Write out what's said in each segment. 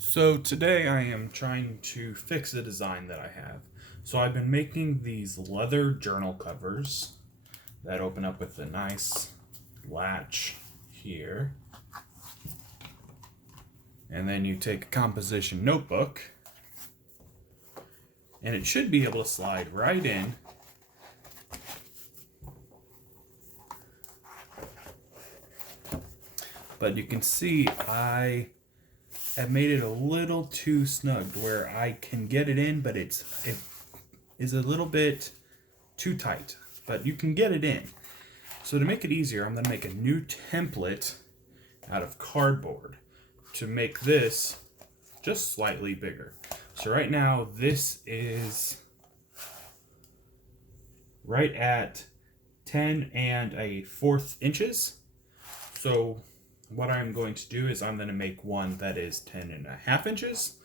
So today I am trying to fix a design that I have. So I've been making these leather journal covers that open up with a nice latch here. And then you take a composition notebook and it should be able to slide right in. But you can see I have made it a little too snug where I can get it in, but it is a little bit too tight. But you can get it in. So to make it easier, I'm going to make a new template out of cardboard to make this just slightly bigger. So right now, this is right at 10 and a fourth inches. So what I'm going to do is I'm going to make one that is 10 and a half inches,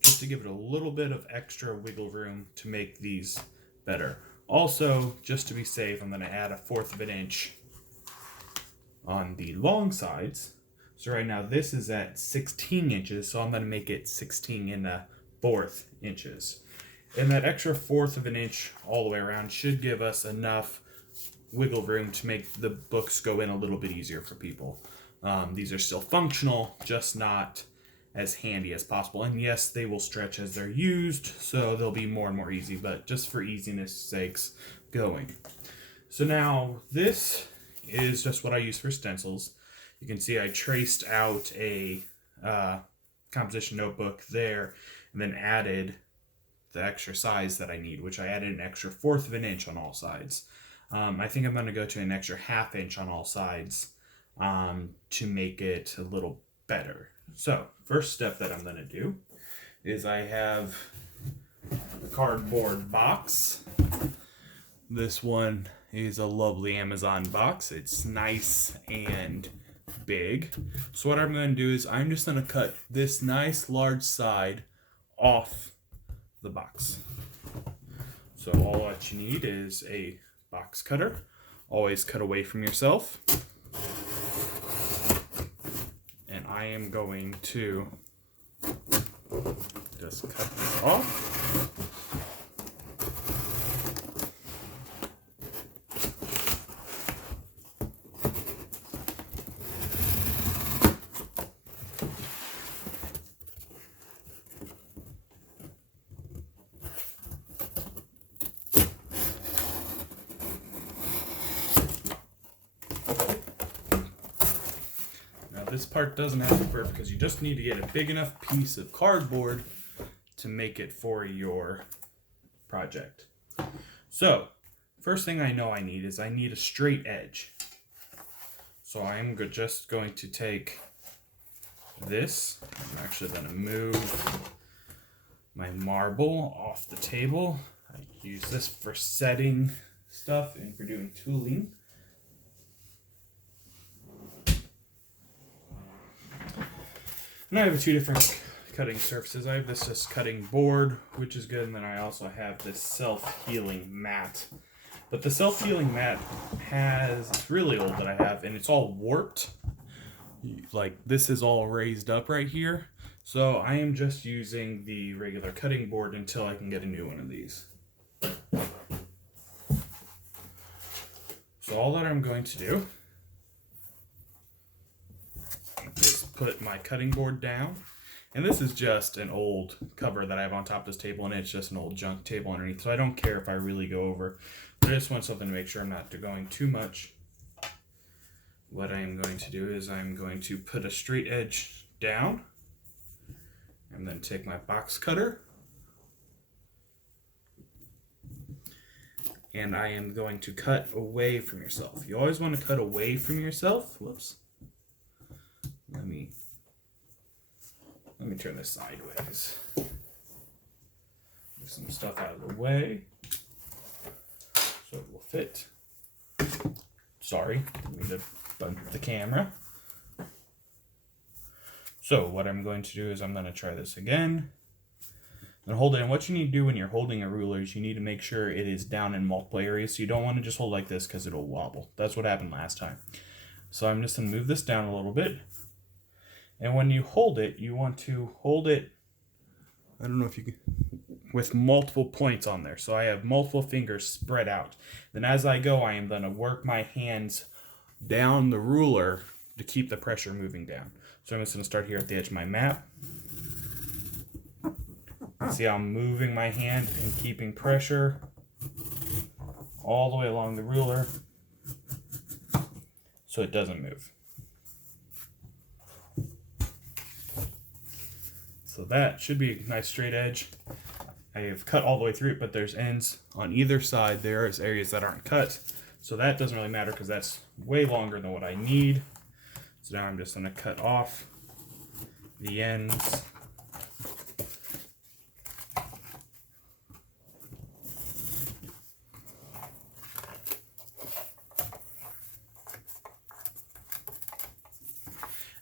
just to give it a little bit of extra wiggle room to make these better. Also, just to be safe, I'm going to add a fourth of an inch on the long sides. So right now this is at 16 inches, so I'm going to make it 16 and a fourth inches. And that extra fourth of an inch all the way around should give us enough wiggle room to make the books go in a little bit easier for people. These are still functional, just not as handy as possible. And yes, they will stretch as they're used, so they'll be more and more easy, but just for easiness sakes, going. So now this is just what I use for stencils. You can see I traced out a composition notebook there and then added the extra size that I need, which I added an extra fourth of an inch on all sides. I think I'm going to go to an extra half inch on all sides to make it a little better. So first step that I'm going to do is I have a cardboard box. This one is a lovely Amazon box. It's nice and big. So what I'm going to do is I'm just going to cut this nice large side off the box. So all that you need is a box cutter. Always cut away from yourself. And I am going to just cut this off. This part doesn't have to be perfect because you just need to get a big enough piece of cardboard to make it for your project. So, first thing I know I need is I need a straight edge. So I'm just going to take this. I'm actually going to move my marble off the table. I use this for setting stuff and for doing tooling. And I have two different cutting surfaces. I have this just cutting board, which is good, and then I also have this self-healing mat. But the self-healing mat it's really old that I have, and it's all warped. Like, this is all raised up right here. So I am just using the regular cutting board until I can get a new one of these. So all that I'm going to do is put my cutting board down. And this is just an old cover that I have on top of this table, and it's just an old junk table underneath, so I don't care if I really go over. But I just want something to make sure I'm not going too much. What I am going to do is I'm going to put a straight edge down, and then take my box cutter, and I am going to cut away from yourself. You always want to cut away from yourself. Whoops. Let me turn this sideways. Move some stuff out of the way so it will fit. Sorry, I need to bump the camera. So what I'm going to do is I'm going to try this again. And hold it. And what you need to do when you're holding a ruler is you need to make sure it is down in multiple areas. So you don't want to just hold like this because it'll wobble. That's what happened last time. So I'm just going to move this down a little bit. And when you hold it, you want to hold it, I don't know if you can, with multiple points on there. So I have multiple fingers spread out. Then as I go, I am going to work my hands down the ruler to keep the pressure moving down. So I'm just going to start here at the edge of my map. See how I'm moving my hand and keeping pressure all the way along the ruler so it doesn't move. So that should be a nice straight edge. I have cut all the way through it, but there's ends on either side. There's areas that aren't cut. So that doesn't really matter because that's way longer than what I need. So now I'm just going to cut off the ends.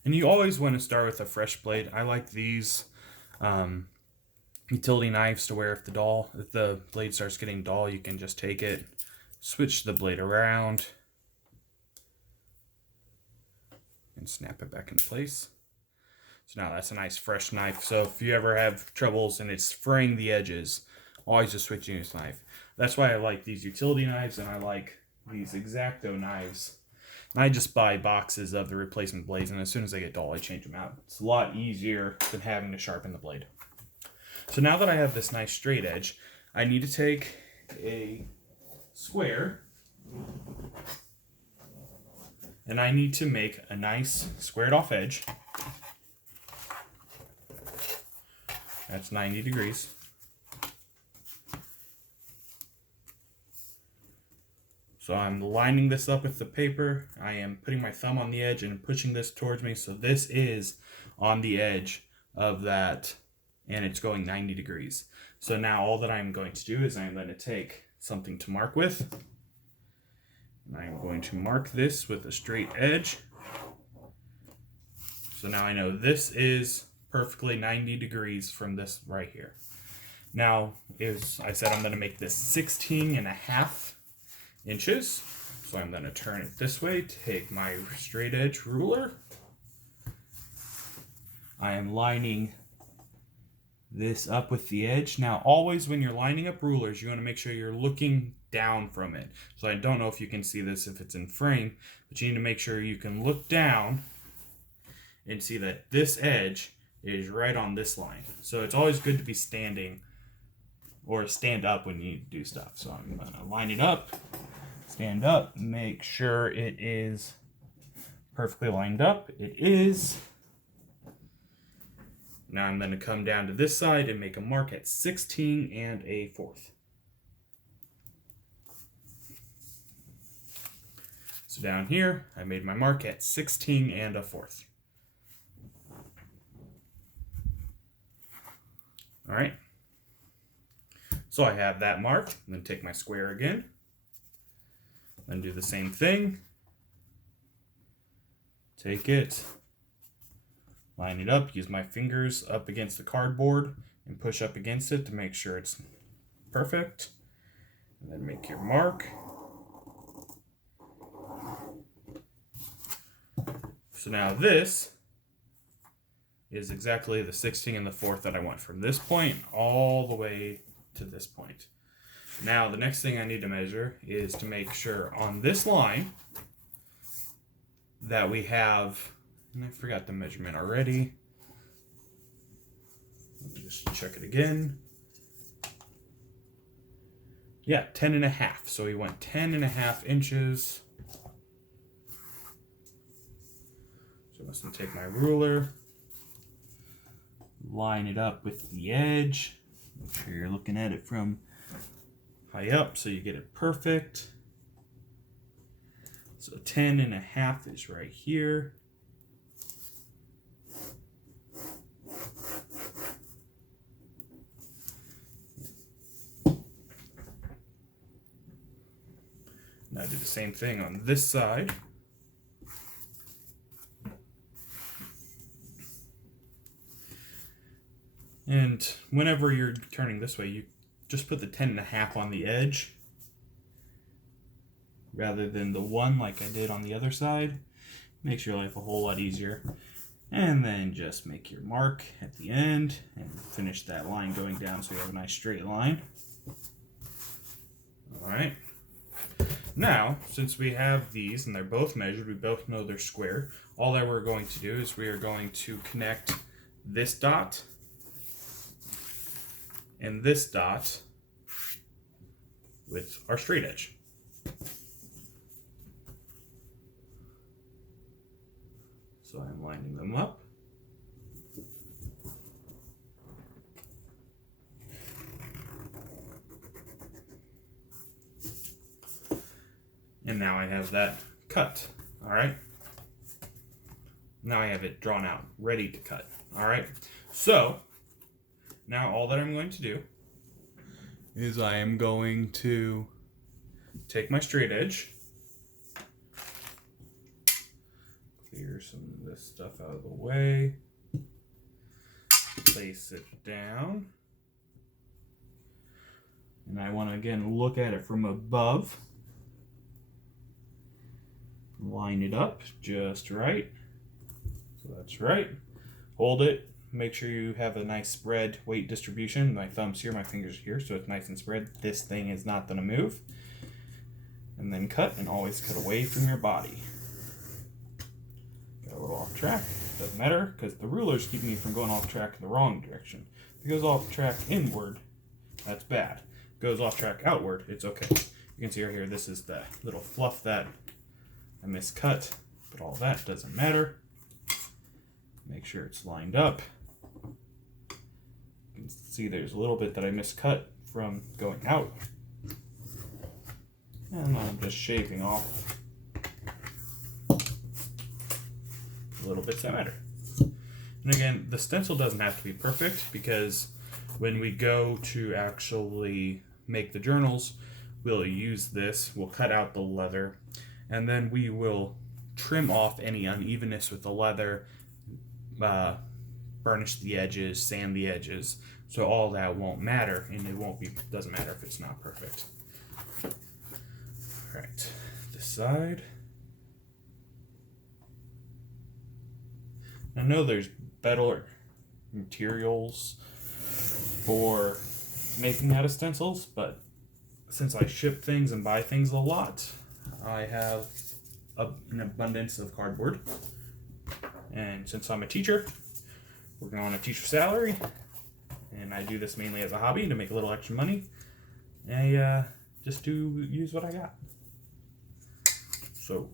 And you always want to start with a fresh blade. I like these utility knives to where if the blade starts getting dull, you can just take it, switch the blade around, and snap it back into place. So now that's a nice fresh knife. So if you ever have troubles and it's fraying the edges, always just switch to this knife. That's why I like these utility knives, and I like these X-Acto knives. And I just buy boxes of the replacement blades, and as soon as they get dull, I change them out. It's a lot easier than having to sharpen the blade. So now that I have this nice straight edge, I need to take a square, and I need to make a nice squared off edge. That's 90 degrees. So I'm lining this up with the paper. I am putting my thumb on the edge and pushing this towards me. So this is on the edge of that, and it's going 90 degrees. So now all that I'm going to do is I'm going to take something to mark with. And I'm going to mark this with a straight edge. So now I know this is perfectly 90 degrees from this right here. Now, as I said, I'm going to make this 16.5 inches. So I'm going to turn it this way, take my straight edge ruler. I am lining this up with the edge. Now, always when you're lining up rulers, you want to make sure you're looking down from it. So I don't know if you can see this if it's in frame, but you need to make sure you can look down and see that this edge is right on this line. So it's always good to be standing or stand up when you do stuff. So I'm going to line it up, stand up, make sure it is perfectly lined up. It is. Now I'm going to come down to this side and make a mark at 16.25. So down here, I made my mark at 16.25. All right. So I have that marked. I'm going to take my square again. Then do the same thing. Take it. Line it up, use my fingers up against the cardboard and push up against it to make sure it's perfect. And then make your mark. So now this is exactly the 16.25 that I want from this point all the way to this point. Now the next thing I need to measure is to make sure on this line that we have, and I forgot the measurement already. Let me just check it again. Yeah, 10.5. So we went 10.5 inches. So I'm just gonna take my ruler, line it up with the edge. Make sure you're looking at it from high up so you get it perfect. So 10.5 is right here. Now do the same thing on this side. And whenever you're turning this way, you just put the 10.5 on the edge rather than the 1 like I did on the other side. Makes your life a whole lot easier. And then just make your mark at the end and finish that line going down so you have a nice straight line. Alright. Now, since we have these and they're both measured, we both know they're square, all that we're going to do is we are going to connect this dot and this dot with our straight edge. So I'm lining them up. And now I have that cut. All right. Now I have it drawn out, ready to cut. All right. So now all that I'm going to do is I am going to take my straight edge, clear some of this stuff out of the way, place it down, and I want to again look at it from above, line it up just right, so that's right, hold it, make sure you have a nice spread weight distribution. My thumb's here, my fingers are here, so it's nice and spread. This thing is not going to move. And then cut, and always cut away from your body. Got a little off track, doesn't matter, because the ruler's keeping me from going off track in the wrong direction. If it goes off track inward, that's bad. If it goes off track outward, it's okay. You can see right here, this is the little fluff that I miscut, but all that doesn't matter. Make sure it's lined up. You can see there's a little bit that I miscut from going out. And I'm just shaving off little bits that matter. And again, the stencil doesn't have to be perfect, because when we go to actually make the journals, we'll use this, we'll cut out the leather, and then we will trim off any unevenness with the leather, burnish the edges, sand the edges, so all that won't matter, and doesn't matter if it's not perfect. Alright, this side. I know there's better materials for making out of stencils, but since I ship things and buy things a lot, I have an abundance of cardboard. And since I'm a teacher, working on a teacher salary, and I do this mainly as a hobby to make a little extra money, I just do use what I got. So,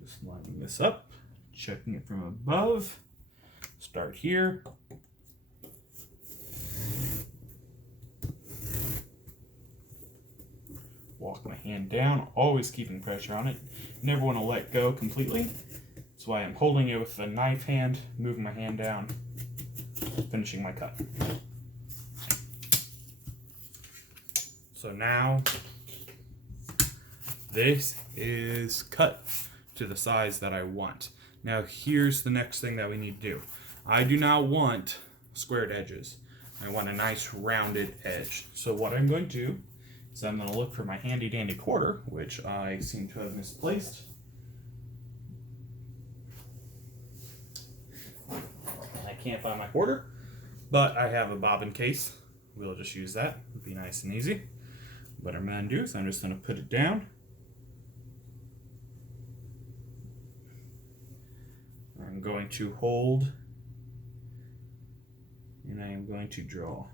just lining this up, checking it from above. Start here. Walk my hand down, always keeping pressure on it. Never want to let go completely. That's why I'm holding it with the knife hand, moving my hand down, finishing my cut. So now, this is cut to the size that I want. Now here's the next thing that we need to do. I do not want squared edges. I want a nice rounded edge. So what I'm going to do is I'm going to look for my handy dandy quarter, which I seem to have misplaced. I can't find my quarter, but I have a bobbin case. We'll just use that. It'll be nice and easy. What I'm going to do is I'm just going to put it down. I'm going to hold, and I am going to draw.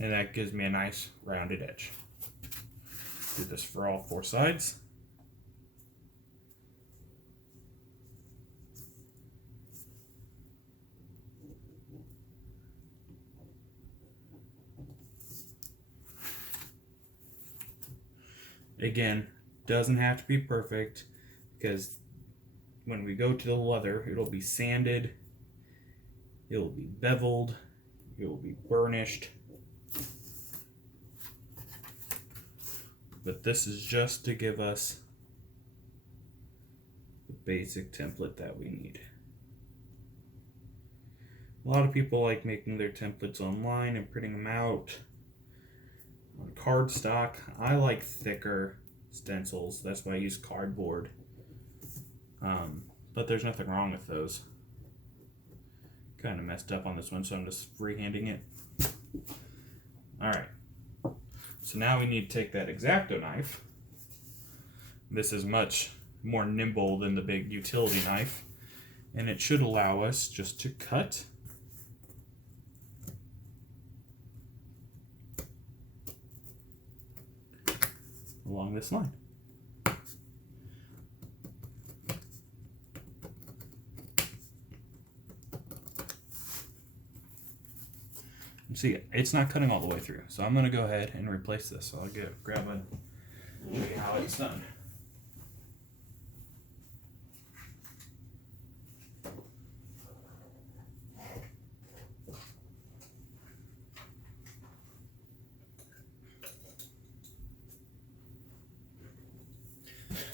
And that gives me a nice rounded edge. Do this for all four sides. Again, doesn't have to be perfect, because when we go to the leather, it'll be sanded, it'll be beveled, it will be burnished. But this is just to give us the basic template that we need. A lot of people like making their templates online and printing them out. On cardstock, I like thicker stencils. That's why I use cardboard. But there's nothing wrong with those. Kind of messed up on this one, so I'm just freehanding it. Alright. So now we need to take that X-Acto knife. This is much more nimble than the big utility knife. And it should allow us just to cut along this line. See, it's not cutting all the way through, so I'm going to go ahead and replace this. So I'll grab one and show you how it's done.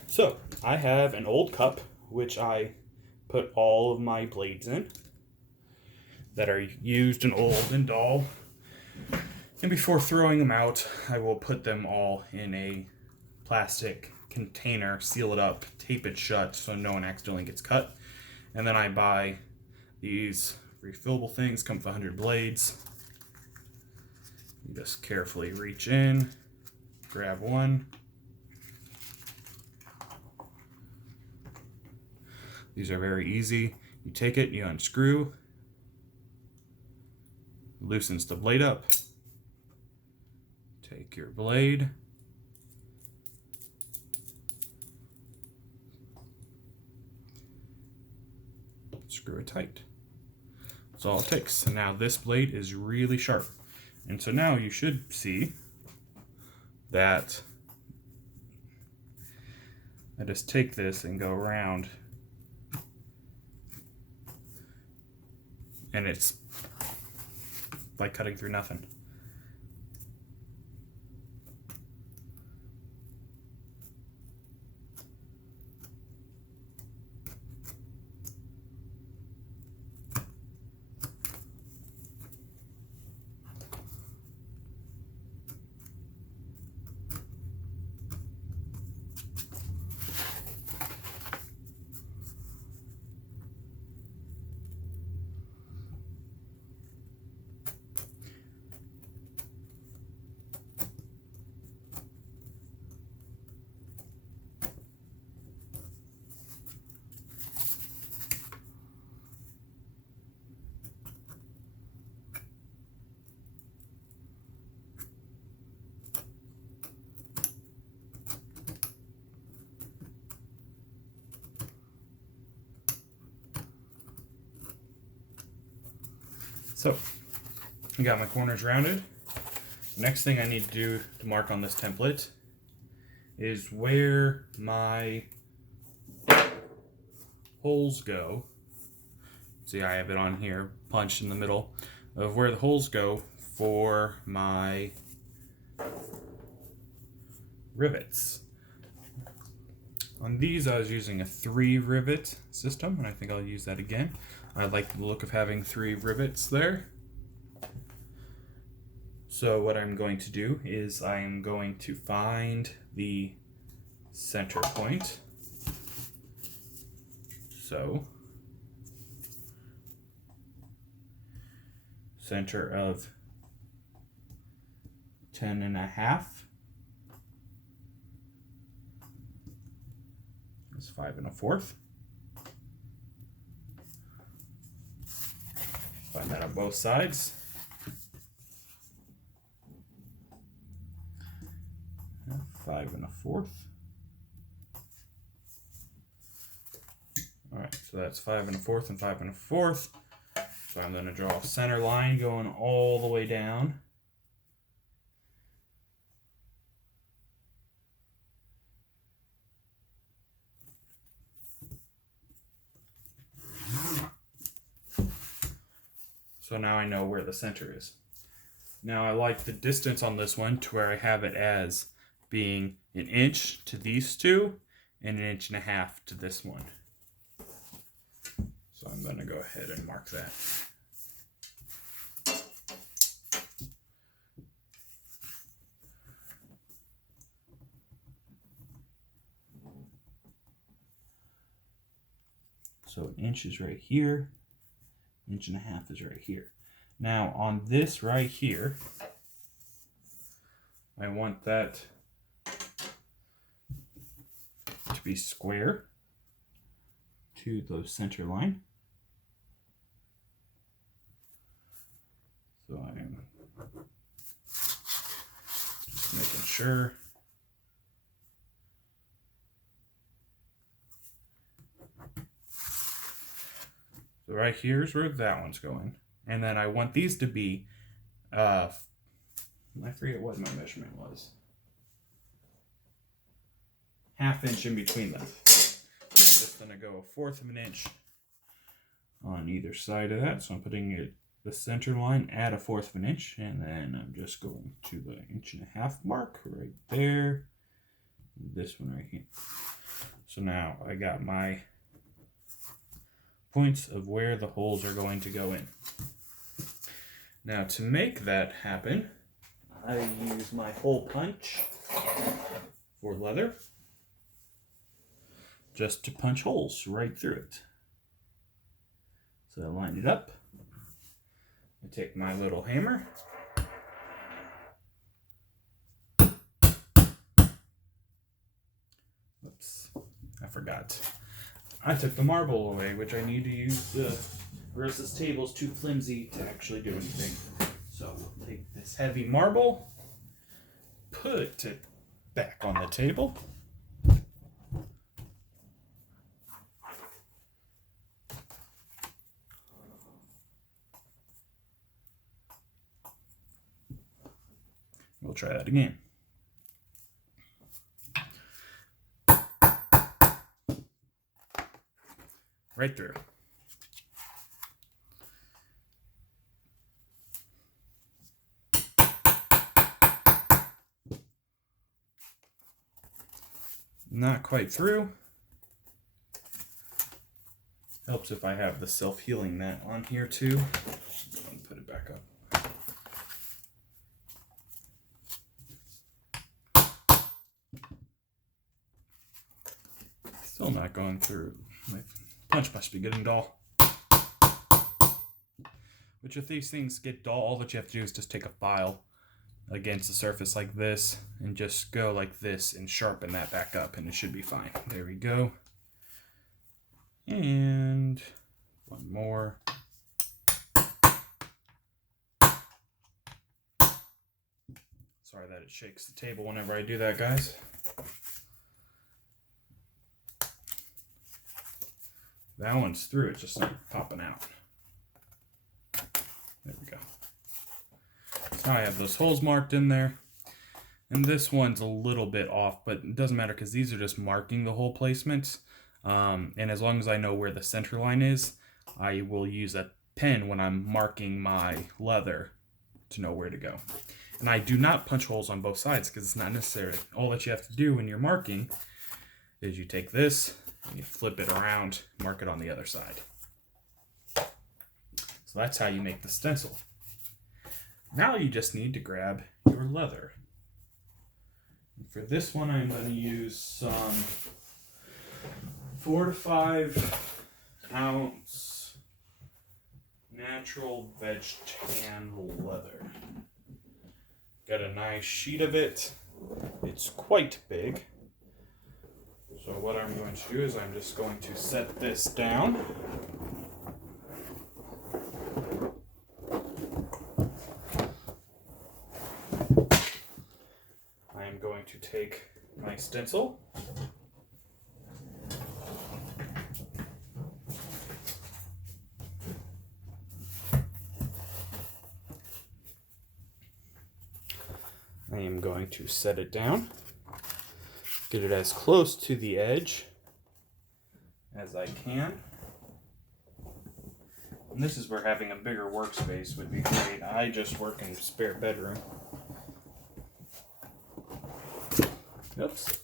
So I have an old cup which I put all of my blades in that are used and old and dull. And before throwing them out, I will put them all in a plastic container, seal it up, tape it shut so no one accidentally gets cut. And then I buy these refillable things, come with 100 blades. You just carefully reach in, grab one. These are very easy. You take it, you unscrew, loosens the blade up. Take your blade, screw it tight. That's all it takes. And now this blade is really sharp. And so now you should see that I just take this and go around, and it's like cutting through nothing. So, I got my corners rounded. Next thing I need to do to mark on this template is where my holes go. See, I have it on here, punched in the middle of where the holes go for my rivets. On these, I was using a 3 rivet system, and I think I'll use that again. I like the look of having 3 rivets there. So what I'm going to do is I am going to find the center point. So, center of 10.5 is 5 1/4. Find that on both sides. 5 1/4. All right, so that's 5 1/4 and 5 1/4. So I'm going to draw a center line going all the way down. So now I know where the center is. Now I like the distance on this one to where I have it as being 1 inch to these two and 1.5 inches to this one. So I'm going to go ahead and mark that. So an inch is right here, 1.5 inches is right here. Now on this right here, I want that to be square to the center line. So I'm just making sure. So right here's where that one's going. And then I want these to be, I forget what my measurement was. 1/2 inch in between them. I'm just going to go 1/4 of an inch on either side of that. So I'm putting it the center line at 1/4 of an inch. And then I'm just going to the 1.5 inch mark right there. This one right here. So now I got my points of where the holes are going to go in. Now to make that happen, I use my hole punch for leather just to punch holes right through it. So I line it up. I take my little hammer. Oops, I forgot. I took the marble away, which I need to use the rest of this table is too flimsy to actually do anything. So we'll take this heavy marble, put it back on the table. We'll try that again. Right through. Not quite through. Helps if I have the self-healing mat on here too. Put it back up. Still not going through. My punch must be getting dull. Which if these things get dull, all that you have to do is just take a file against the surface like this and just go like this and sharpen that back up and it should be fine. There we go. And one more. Sorry that it shakes the table whenever I do that, guys. That one's through, it's just not popping out. There we go. So now I have those holes marked in there. And this one's a little bit off, but it doesn't matter because these are just marking the hole placements. And as long as I know where the center line is, I will use a pen when I'm marking my leather to know where to go. And I do not punch holes on both sides because it's not necessary. All that you have to do when you're marking is you take this, and you flip it around, mark it on the other side. So that's how you make the stencil. Now you just need to grab your leather. And for this one, I'm going to use some 4 to 5 ounce natural veg tan leather. Got a nice sheet of it. It's quite big. So what I'm going to do is I'm just going to set this down. I am going to take my stencil. I am going to set it down. Get it as close to the edge as I can. And this is where having a bigger workspace would be great. I just work in a spare bedroom. Oops.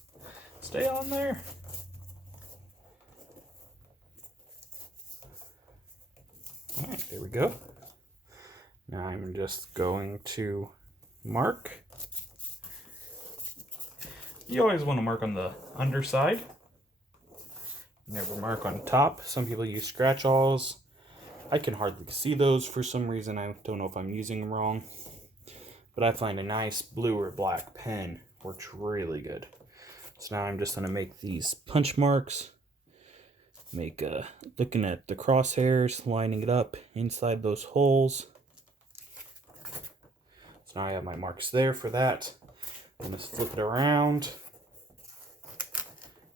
Stay on there. Alright, there we go. Now I'm just going to mark. You always want to mark on the underside Never mark on top. Some people use scratch-alls. I can hardly see those for some reason. I don't know if I'm using them wrong. But I find a nice blue or black pen works really good. So now I'm just going to make these punch marks. Looking at the crosshairs, lining it up inside those holes. So now I have my marks there for that. I'm just flip it around.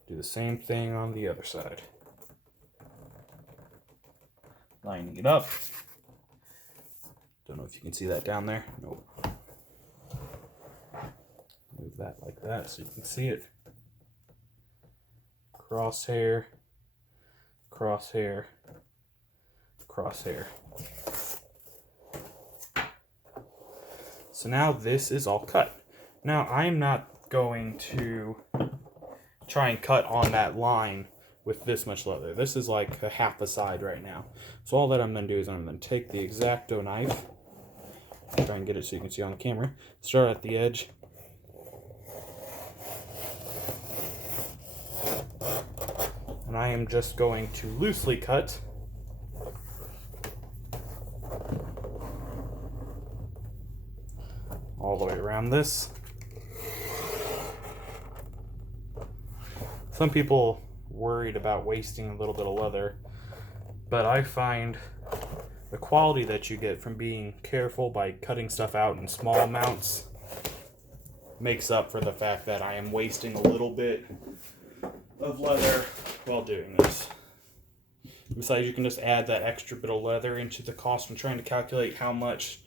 Do the same thing on the other side. Lining it up. Don't know if you can see that down there. Nope. Move that like that so you can see it. Crosshair, crosshair, crosshair. So now this is all cut. Now I'm not going to try and cut on that line with this much leather. This is like a half a side right now. So all that I'm going to do is I'm going to take the X-Acto knife, try and get it so you can see on the camera, start at the edge, and I am just going to loosely cut all the way around this. Some people worried about wasting a little bit of leather, but I find the quality that you get from being careful by cutting stuff out in small amounts makes up for the fact that I am wasting a little bit of leather while doing this. Besides, you can just add that extra bit of leather into the cost when trying to calculate how much,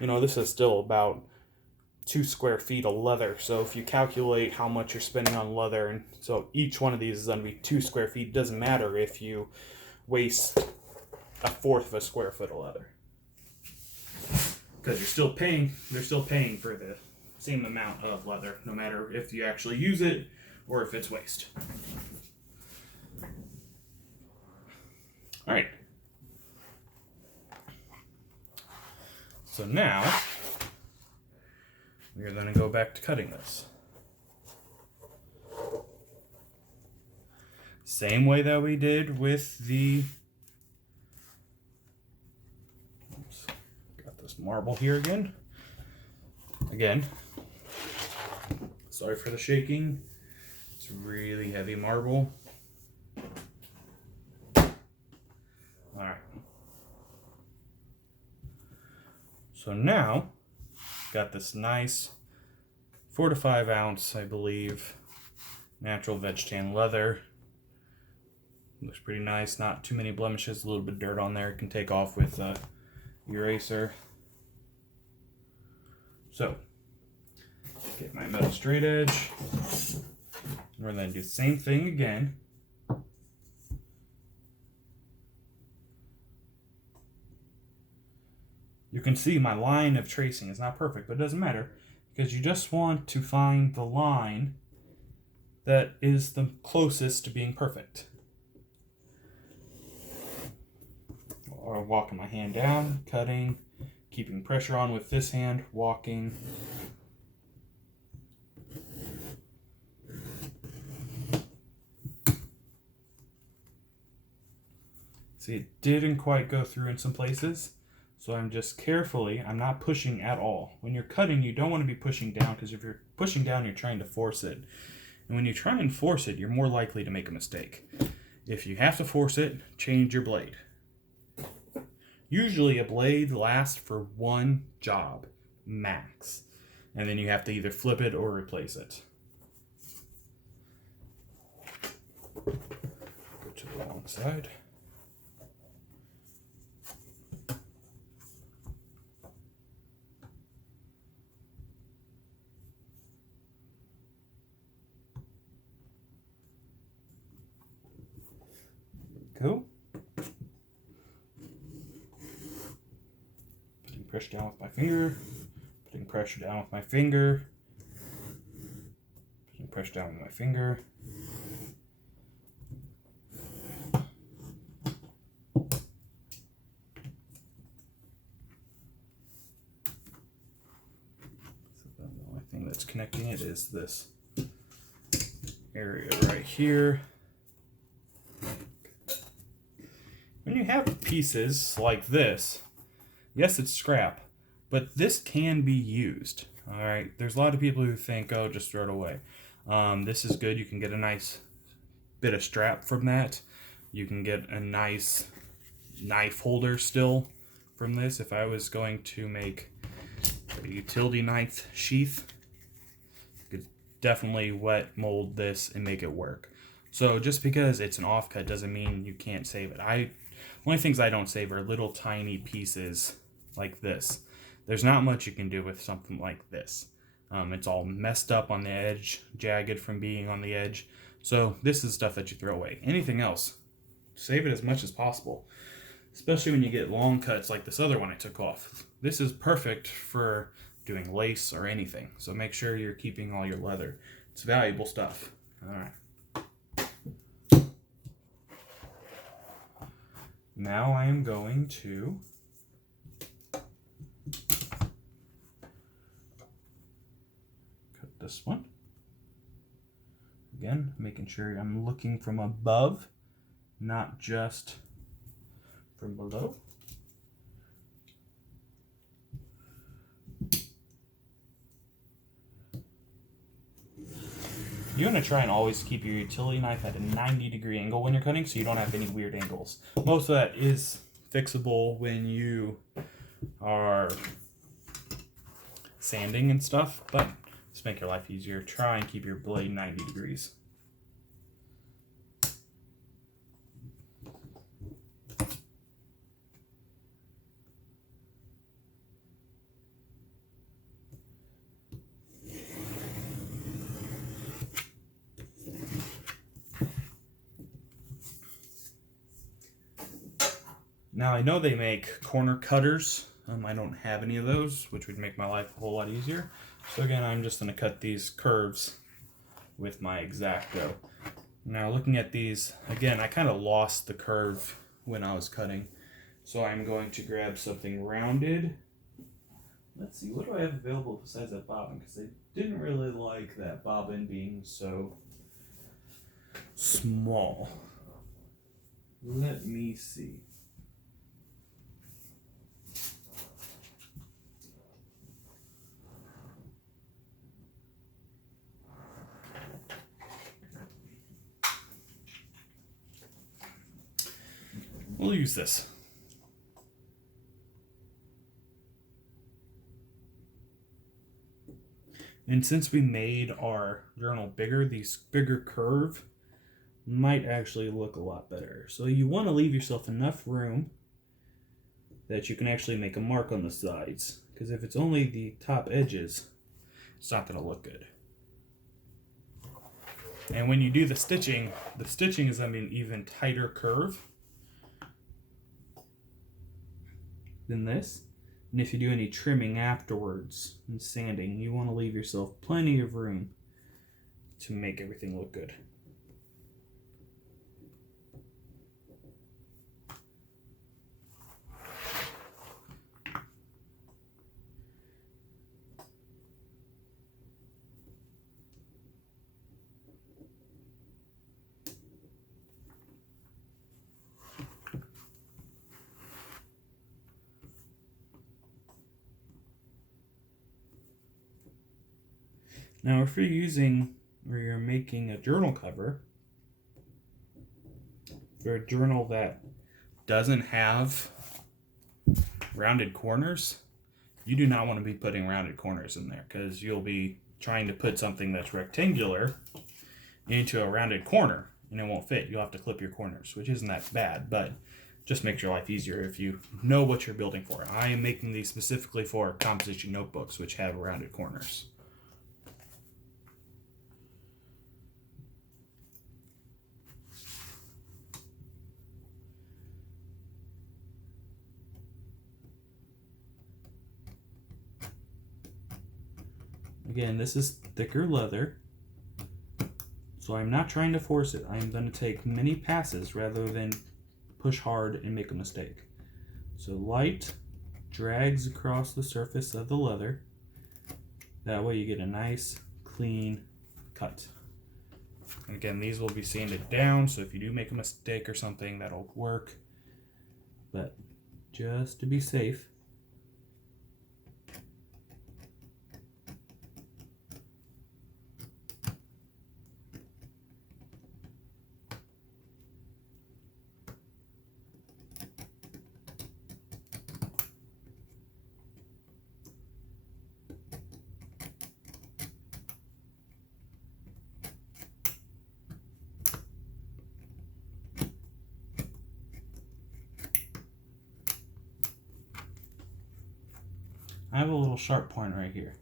this is still about 2 square feet of leather. So if you calculate how much you're spending on leather, and so each one of these is going to be 2 square feet, it doesn't matter if you waste 1/4 of a square foot of leather, because they're still paying for the same amount of leather, no matter if you actually use it or if it's waste. All right. So now we're going to go back to cutting this. Same way that we did with the... Oops, got this marble here again. Again, sorry for the shaking. It's really heavy marble. Alright. So now, got this nice 4 to 5 ounce, I believe, natural veg tan leather. Looks pretty nice, not too many blemishes, a little bit of dirt on there. You can take off with a eraser. So, get my metal straight edge. We're going to do the same thing again. You can see my line of tracing is not perfect, but it doesn't matter, because you just want to find the line that is the closest to being perfect. Or walking my hand down, cutting, keeping pressure on with this hand, walking. See, it didn't quite go through in some places. So I'm just I'm not pushing at all. When you're cutting, you don't want to be pushing down, because if you're pushing down, you're trying to force it. And when you try and force it, you're more likely to make a mistake. If you have to force it, change your blade. Usually a blade lasts for one job, max. And then you have to either flip it or replace it. Go to the wrong side. Go. Putting pressure down with my finger. Putting pressure down with my finger. Putting pressure down with my finger. So the only thing that's connecting it is this area right here. when you have pieces like this, yes, it's scrap, but this can be used. All right, there's a lot of people who think, oh, just throw it away. This is good. You can get a nice bit of strap from that. You can get a nice knife holder still from this. If I was going to make a utility knife sheath, you could definitely wet mold this and make it work. So just because it's an offcut doesn't mean you can't save it. Only things I don't save are little tiny pieces like this. There's not much you can do with something like this. It's all messed up on the edge, jagged from being on the edge. So this is stuff that you throw away. Anything else, save it as much as possible. Especially when you get long cuts like this other one I took off. This is perfect for doing lace or anything. So make sure you're keeping all your leather. It's valuable stuff. All right. Now I am going to cut this one. Again, making sure I'm looking from above, not just from below. You want to try and always keep your utility knife at a 90-degree angle when you're cutting so you don't have any weird angles. Most of that is fixable when you are sanding and stuff, but just make your life easier. Try and keep your blade 90 degrees. Now I know they make corner cutters. I don't have any of those, which would make my life a whole lot easier. So again, I'm just going to cut these curves with my X-Acto. Now looking at these, again, I kind of lost the curve when I was cutting. So I'm going to grab something rounded. Let's see, what do I have available besides that bobbin? Because I didn't really like that bobbin being so small. Let me see. We'll use this. And since we made our journal bigger, these bigger curve might actually look a lot better. So you want to leave yourself enough room that you can actually make a mark on the sides. Because if it's only the top edges, it's not going to look good. And when you do the stitching is going to be an even tighter curve than this. And if you do any trimming afterwards and sanding, you want to leave yourself plenty of room to make everything look good. Now, if you're making a journal cover, for a journal that doesn't have rounded corners, you do not want to be putting rounded corners in there because you'll be trying to put something that's rectangular into a rounded corner and it won't fit. You'll have to clip your corners, which isn't that bad, but just makes your life easier if you know what you're building for. I am making these specifically for composition notebooks, which have rounded corners. Again, this is thicker leather, so I'm not trying to force it. I'm going to take many passes rather than push hard and make a mistake. So light drags across the surface of the leather. That way you get a nice, clean cut. And again, these will be sanded down, so if you do make a mistake or something, that'll work. but just to be safe. I have a little sharp point right here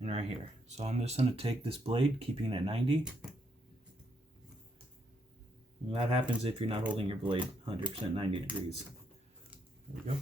and right here. So I'm just going to take this blade, keeping it at 90. And that happens if you're not holding your blade 100% 90 degrees. There we go.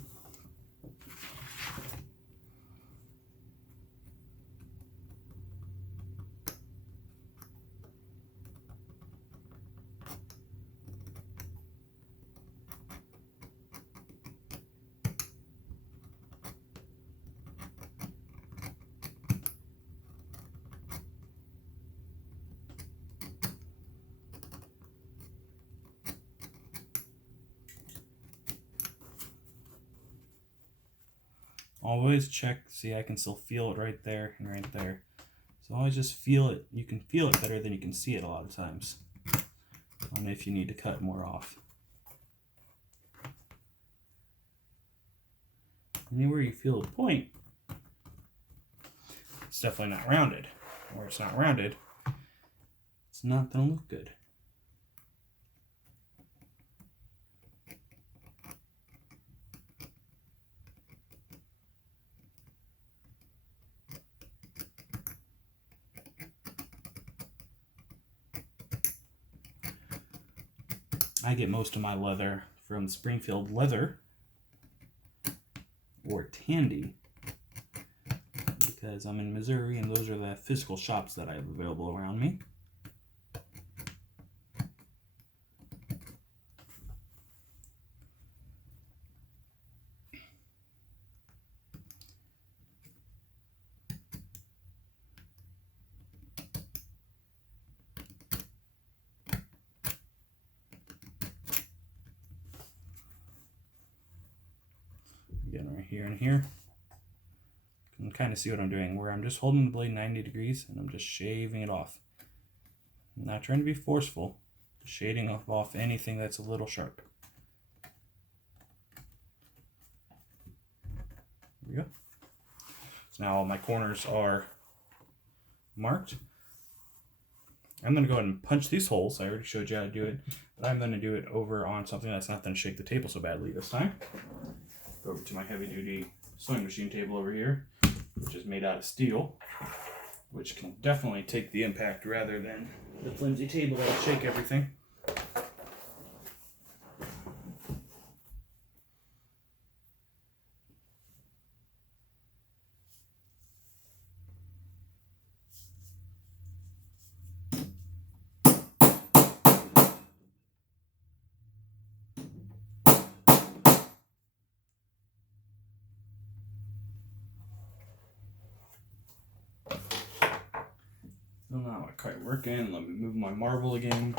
Always check, see, I can still feel it right there and right there. So always just feel it. You can feel it better than you can see it a lot of times. And if you need to cut more off. Anywhere you feel a point, it's definitely not rounded. Where it's not rounded, it's not going to look good. I get most of my leather from Springfield Leather or Tandy because I'm in Missouri and those are the physical shops that I have available around me. Again, right here and here. You can kind of see what I'm doing, where I'm just holding the blade 90 degrees and I'm just shaving it off. I'm not trying to be forceful, just shading off anything that's a little sharp. There we go. So now all my corners are marked. I'm going to go ahead and punch these holes. I already showed you how to do it, but I'm going to do it over on something that's not going to shake the table so badly this time. Go over to my heavy duty sewing machine table over here, which is made out of steel, which can definitely take the impact rather than the flimsy table that'll shake everything. Still not quite working. Let me move my marble again.